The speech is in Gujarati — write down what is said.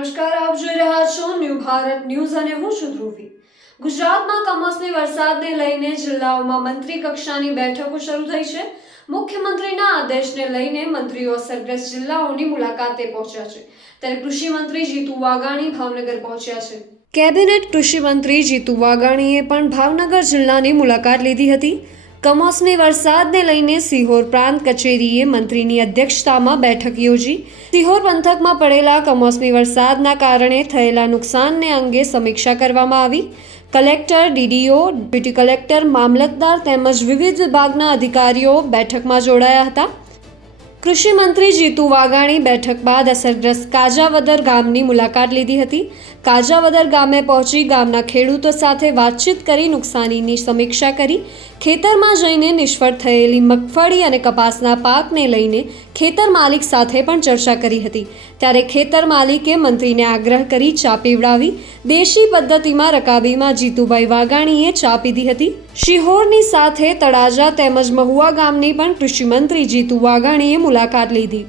નમસ્કાર, આપ જોઈ રહ્યા છો ન્યૂ ભારત ન્યૂઝ અને હું છું ધ્રુવી. ગુજરાતમાં કમોસમી વરસાદને લઈને જિલ્લાઓમાં મંત્રી કક્ષાની બેઠકો શરૂ થઈ છે. મુખ્યમંત્રીના આદેશને લઈને મંત્રીઓ અસરગ્રસ્ત જિલ્લાઓની મુલાકાતે પહોંચ્યા છે. ત્યારે કૃષિ મંત્રી જીતુ વાઘાણી ભાવનગર પહોંચ્યા છે. કેબિનેટ કૃષિ મંત્રી જીતુ વાઘાણીએ પણ ભાવનગર જિલ્લાની મુલાકાત લીધી હતી. કમોસમી વરસાદને લઈને સિહોર પ્રાંત કચેરીએ મંત્રીની અધ્યક્ષતામાં બેઠક યોજી. સિહોર પંથકમાં પડેલા કમોસમી વરસાદના કારણે થયેલા નુકસાનને અંગે સમીક્ષા કરવામાં આવી. કલેક્ટર, ડીડીઓ, ડેપ્યુટી કલેક્ટર, મામલતદાર તેમજ વિવિધ વિભાગના અધિકારીઓ બેઠકમાં જોડાયા હતા. કૃષિ મંત્રી જીતુ વાઘાણી બેઠક બાદ અસરગ્રસ્ત કાજાવદર ગામની મુલાકાત લીધી હતી. કાજાવદર ગામે પહોંચી ગામના ખેડૂતો સાથે વાતચીત કરી નુકસાનીની સમીક્ષા કરી. ખેતરમાં જઈને નિષ્ફળ થયેલી મગફળી અને કપાસના પાકને લઈને ખેતર માલિક સાથે પણ ચર્ચા કરી હતી. ત્યારે ખેતર માલિકે મંત્રીને આગ્રહ કરી ચા પીવડાવી. દેશી પદ્ધતિમાં રકાબીમાં જીતુભાઈ વાઘાણીએ ચા પીધી હતી. શિહોરની સાથે તળાજા તેમજ મહુવા ગામની પણ કૃષિ મંત્રી જીતુ વાઘાણીએ મુલાકાત લીધી.